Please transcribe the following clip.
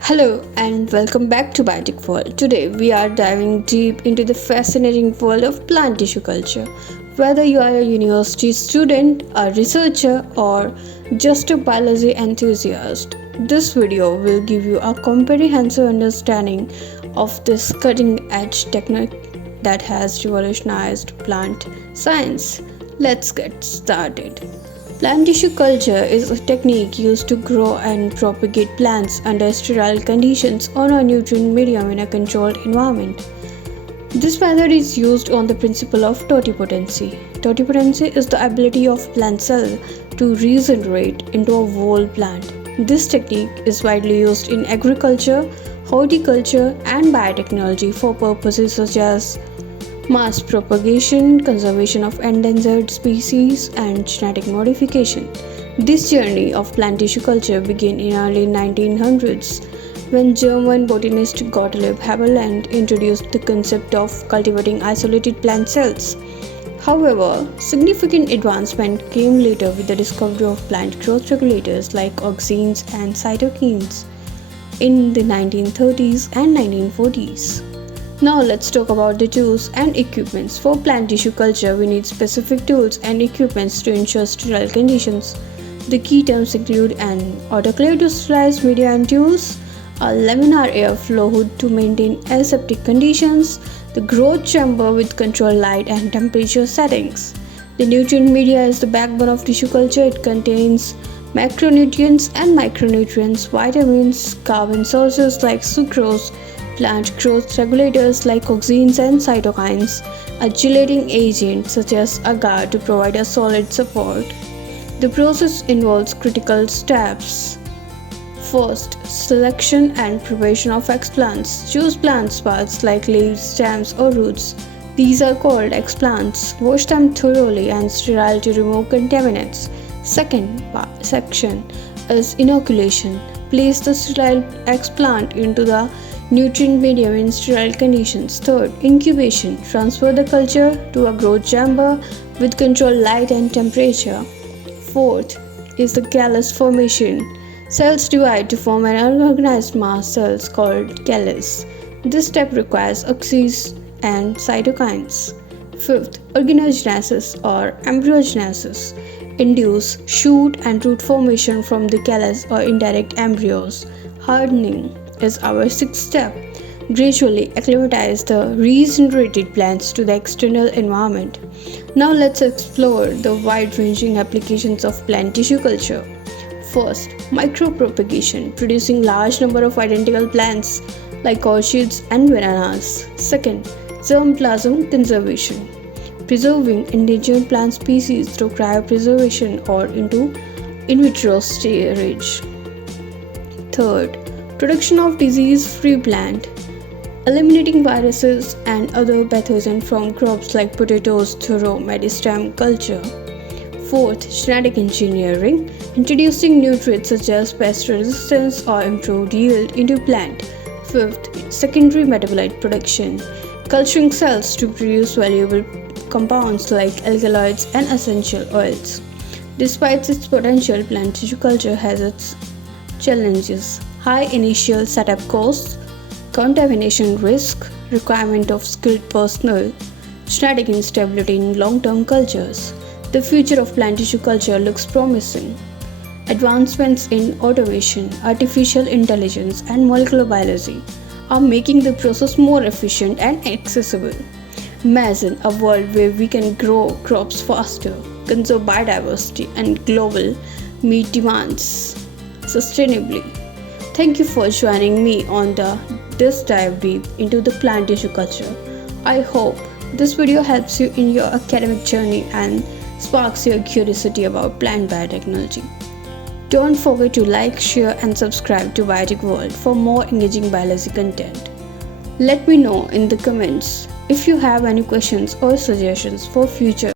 Hello and welcome back to Biotic World. Today we are diving deep into the fascinating world of plant tissue culture. Whether you are a university student, a researcher, or just a biology enthusiast, this video will give you a comprehensive understanding of this cutting edge technique that has revolutionized plant science. Let's get started. Plant tissue culture is a technique used to grow and propagate plants under sterile conditions on a nutrient medium in a controlled environment. This method is used on the principle of totipotency. Totipotency is the ability of plant cell to regenerate into a whole plant. This technique is widely used in agriculture, horticulture, and biotechnology for purposes such as mass propagation, conservation of endangered species, and genetic modification. This journey of plant tissue culture began in early 1900s when German botanist Gottlieb Haberland introduced the concept of cultivating isolated plant cells. However, significant advancement came later with the discovery of plant growth regulators like auxins and cytokines in the 1930s and 1940s. Now let's talk about the tools and equipments. For plant tissue culture, we need specific tools and equipments to ensure sterile conditions. The key terms include an autoclave to sterilize media and tools, a laminar airflow hood to maintain aseptic conditions, the growth chamber with controlled light and temperature settings. The nutrient media is the backbone of tissue culture. It contains macronutrients and micronutrients, vitamins, carbon sources like sucrose, plant growth regulators like auxins and cytokines, a gelating agent such as agar to provide a solid support. The process involves critical steps. First, selection and preparation of explants. Choose plant parts like leaves, stems, or roots. These are called explants. Wash them thoroughly and sterile to remove contaminants. Second section is inoculation. Place the sterile explant into the nutrient medium in sterile conditions. Third, incubation. Transfer the culture to a growth chamber with controlled light and temperature. Fourth is the callus formation. Cells divide to form an unorganized mass cells called callus. This step requires auxins and cytokines. Fifth, organogenesis or embryogenesis. Induce shoot and root formation from the callus or indirect embryos. Hardening is our sixth step. Gradually acclimatize the regenerated plants to the external environment. Now let's explore the wide-ranging applications of plant tissue culture. First, micropropagation, producing large number of identical plants like orchids and bananas. Second, germplasm conservation, preserving endangered plant species through cryopreservation or into in vitro storage. Third, production of disease-free plant, eliminating viruses and other pathogens from crops like potatoes through meristem culture. Fourth, genetic engineering, introducing nutrients such as pest resistance or improved yield into plant. Fifth, secondary metabolite production, culturing cells to produce valuable compounds like alkaloids and essential oils. Despite its potential, plant tissue culture has its challenges: high initial setup costs, contamination risk, requirement of skilled personnel, genetic instability in long-term cultures. The future of plant tissue culture looks promising. Advancements in automation, artificial intelligence, and molecular biology are making the process more efficient and accessible. Imagine a world where we can grow crops faster, conserve biodiversity, and global meet demands sustainably. Thank you for joining me on this dive deep into the plant tissue culture. I hope this video helps you in your academic journey and sparks your curiosity about plant biotechnology. Don't forget to like, share, and subscribe to Biotic World for more engaging biology content. Let me know in the comments if you have any questions or suggestions for future